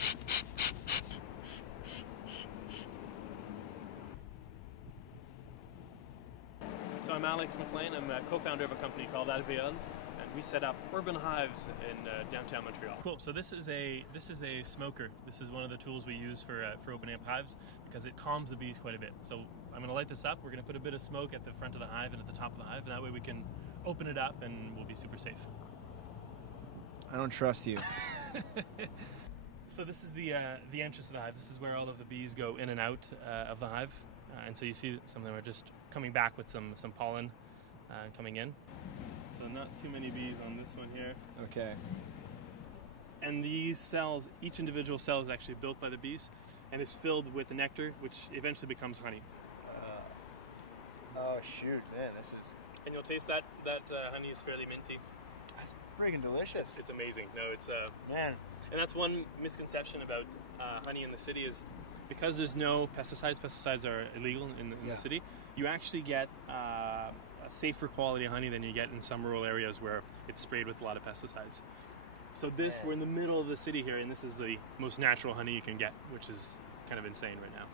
So I'm Alex McLean. I'm a co-founder of a company called Alvéole, and we set up urban hives in downtown Montreal. Cool. So this is a smoker. This is one of the tools we use for opening up hives because it calms the bees quite a bit. So I'm going to light this up. We're going to put a bit of smoke at the front of the hive and at the top of the hive, and that way we can open it up and we'll be super safe. I don't trust you. So this is the entrance of the hive. This is where all of the bees go in and out of the hive, and so you see some of them are just coming back with some pollen coming in. So not too many bees on this one here. Okay. And these cells, each individual cell is actually built by the bees and is filled with the nectar, which eventually becomes honey. Oh shoot, man, this is... And you'll taste that honey is fairly minty. That's freaking delicious. It's amazing. No, it's man. And that's one misconception about honey in the city is because there's no pesticides. Pesticides are illegal in the city. You actually get a safer quality honey than you get in some rural areas where it's sprayed with a lot of pesticides. So we're in the middle of the city here, and this is the most natural honey you can get, which is kind of insane right now.